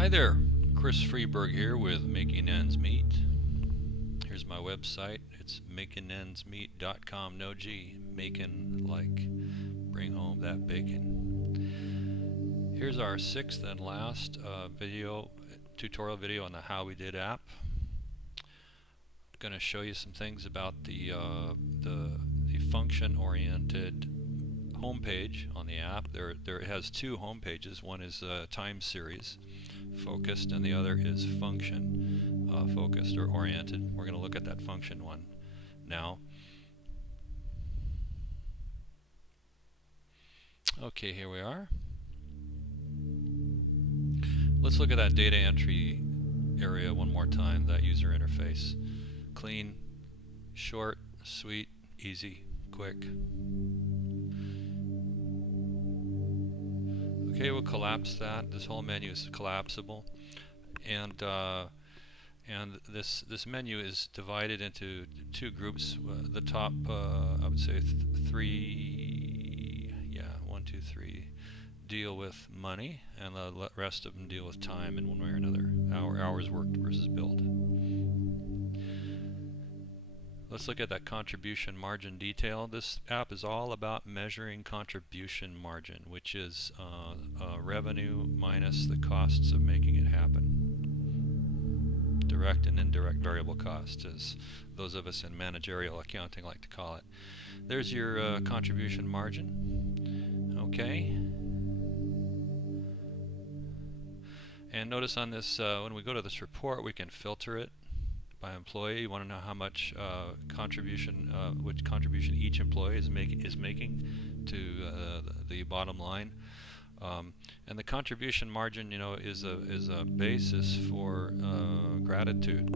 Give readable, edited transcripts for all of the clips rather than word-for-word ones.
Hi there, Chris Freeberg here with Making Ends Meet. Here's my website. It's makingendsmeet.com. No G, making like bring home that bacon. Here's our sixth and last tutorial video on the How We Did app. I'm going to show you some things about the function-oriented homepage on the app. It has two home pages. One is time series focused and the other is function focused or oriented. We're going to look at that function one now. Okay, here we are. Let's look at that data entry area one more time, that user interface. Clean, short, sweet, easy, quick. Okay, we'll collapse that. This whole menu is collapsible, and this menu is divided into two groups. The top, I would say three, one, two, three, deal with money, and the rest of them deal with time in one way or another. Hours worked versus billed. Let's look at that contribution margin detail. This app is all about measuring contribution margin, which is revenue minus the costs of making it happen. Direct and indirect variable costs, as those of us in managerial accounting like to call it. There's your contribution margin. Okay. And notice on this, when we go to this report, we can filter it by employee. You want to know how much which contribution each employee is making to the bottom line, and the contribution margin, is a basis for gratitude.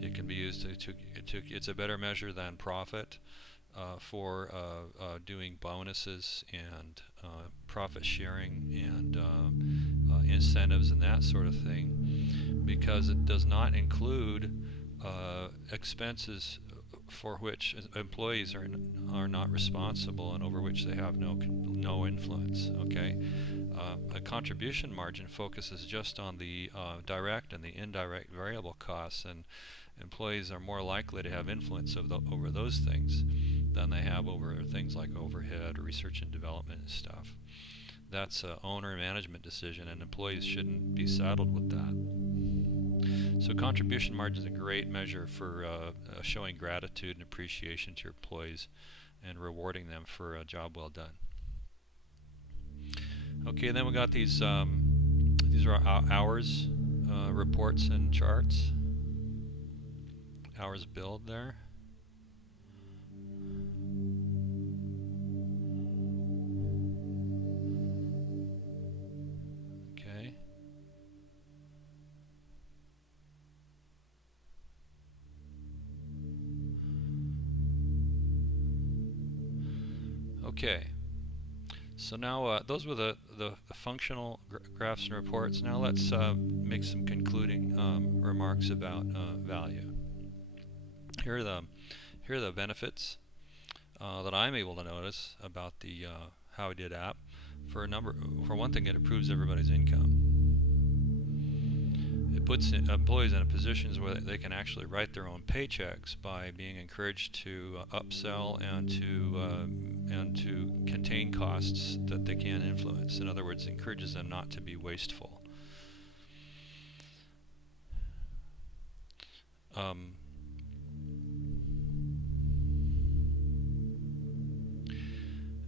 It can be used to it's a better measure than profit for doing bonuses and profit sharing and incentives and that sort of thing, because it does not include expenses for which employees are not responsible and over which they have no influence. Okay, a contribution margin focuses just on the direct and the indirect variable costs, and employees are more likely to have influence over those things than they have over things like overhead or research and development and stuff. That's an owner management decision, and employees shouldn't be saddled with that. So contribution margin is a great measure for showing gratitude and appreciation to your employees and rewarding them for a job well done. Okay, and then we got these are hours reports and charts. Hours billed there. Okay. Okay. So now those were the functional graphs and reports. Now let's make some concluding remarks about value. Here are the benefits that I'm able to notice about the How We Did app. For one thing, it improves everybody's income. It puts employees in positions where they can actually write their own paychecks by being encouraged to upsell and to contain costs that they can't influence. In other words, it encourages them not to be wasteful.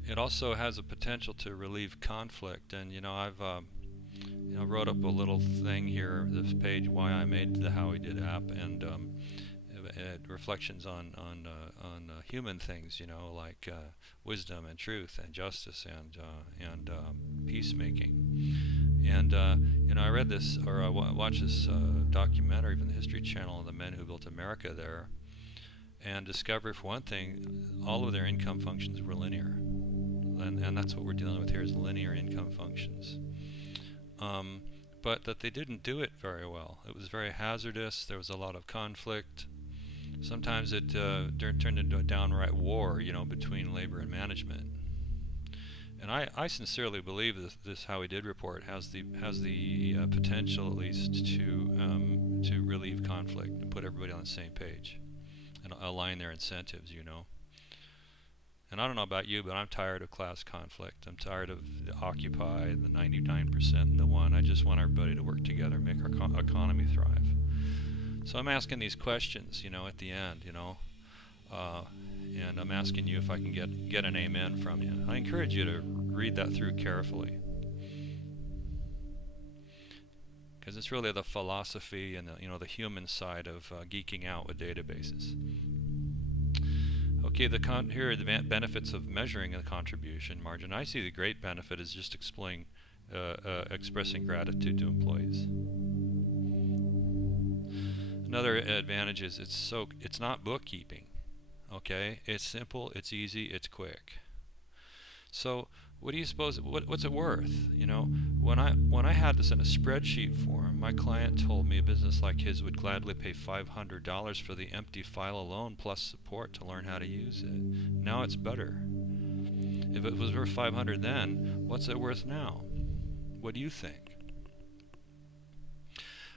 It also has a potential to relieve conflict, and I've wrote up a little thing here, this page, why I made the How We Did app, and reflections on human things, like wisdom and truth and justice and peacemaking. And I read this, or I watched this documentary from the History Channel on the men who built America there, and discovered, for one thing, all of their income functions were linear. And that's what we're dealing with here, is linear income functions. But that they didn't do it very well. It was very hazardous. There was a lot of conflict. Sometimes it turned into a downright war, between labor and management. And I sincerely believe this how we did report has the potential at least to relieve conflict and put everybody on the same page and align their incentives, you know. And I don't know about you, but I'm tired of class conflict. I'm tired of the Occupy, the 99% and the one. I just want everybody to work together, make our economy thrive. So I'm asking these questions, you know, at the end, you know, and I'm asking you if I can get an amen from you. I encourage you to read that through carefully, because it's really the philosophy and the human side of geeking out with databases. Okay, here are the benefits of measuring the contribution margin. I see the great benefit is just expressing gratitude to employees. Another advantage is it's not bookkeeping. Okay, it's simple, it's easy, it's quick. So what do you suppose? What's it worth? You know, when I had this in a spreadsheet form, my client told me a business like his would gladly pay $500 for the empty file alone plus support to learn how to use it. Now it's better. If it was worth $500 then, what's it worth now? What do you think?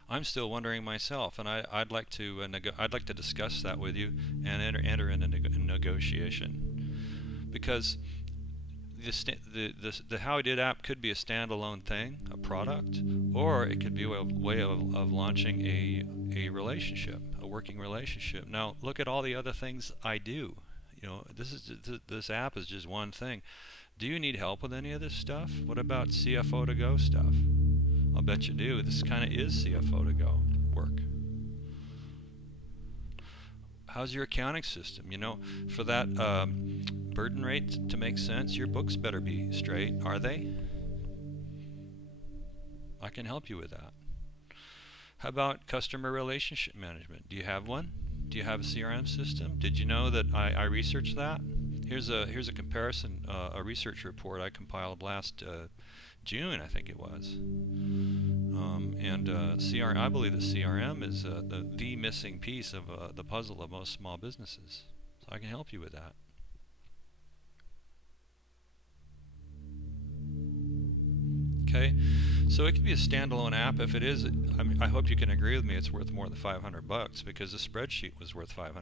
I'm still wondering myself, and I'd like to discuss that with you and enter into negotiation, because the How I Did app could be a standalone thing, a product, or it could be a way of launching a relationship, a working relationship. Now look at all the other things I do. You know, this app is just one thing. Do you need help with any of this stuff? What about CFO to go stuff? I'll bet you do. This kind of is CFO to go work. How's your accounting system? You know, for that burden rate to make sense, your books better be straight. Are they? I can help you with that. How about customer relationship management? Do you have one? Do you have a CRM system? Did you know that I researched that? Here's a comparison, a research report I compiled last June, I think it was. CRM, I believe the CRM is the missing piece of the puzzle of most small businesses. So I can help you with that. Okay, so it could be a standalone app. If it is, I hope you can agree with me. It's worth more than $500 because the spreadsheet was worth $500.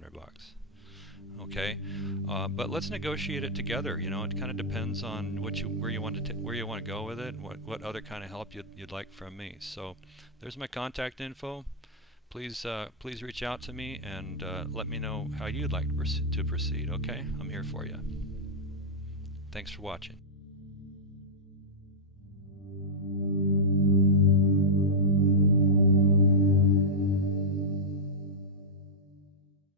Okay, but let's negotiate it together. You know, it kind of depends on where you want to go with it, and what other kind of help you'd like from me. So there's my contact info. Please reach out to me and let me know how you'd like to proceed. Okay, I'm here for you. Thanks for watching.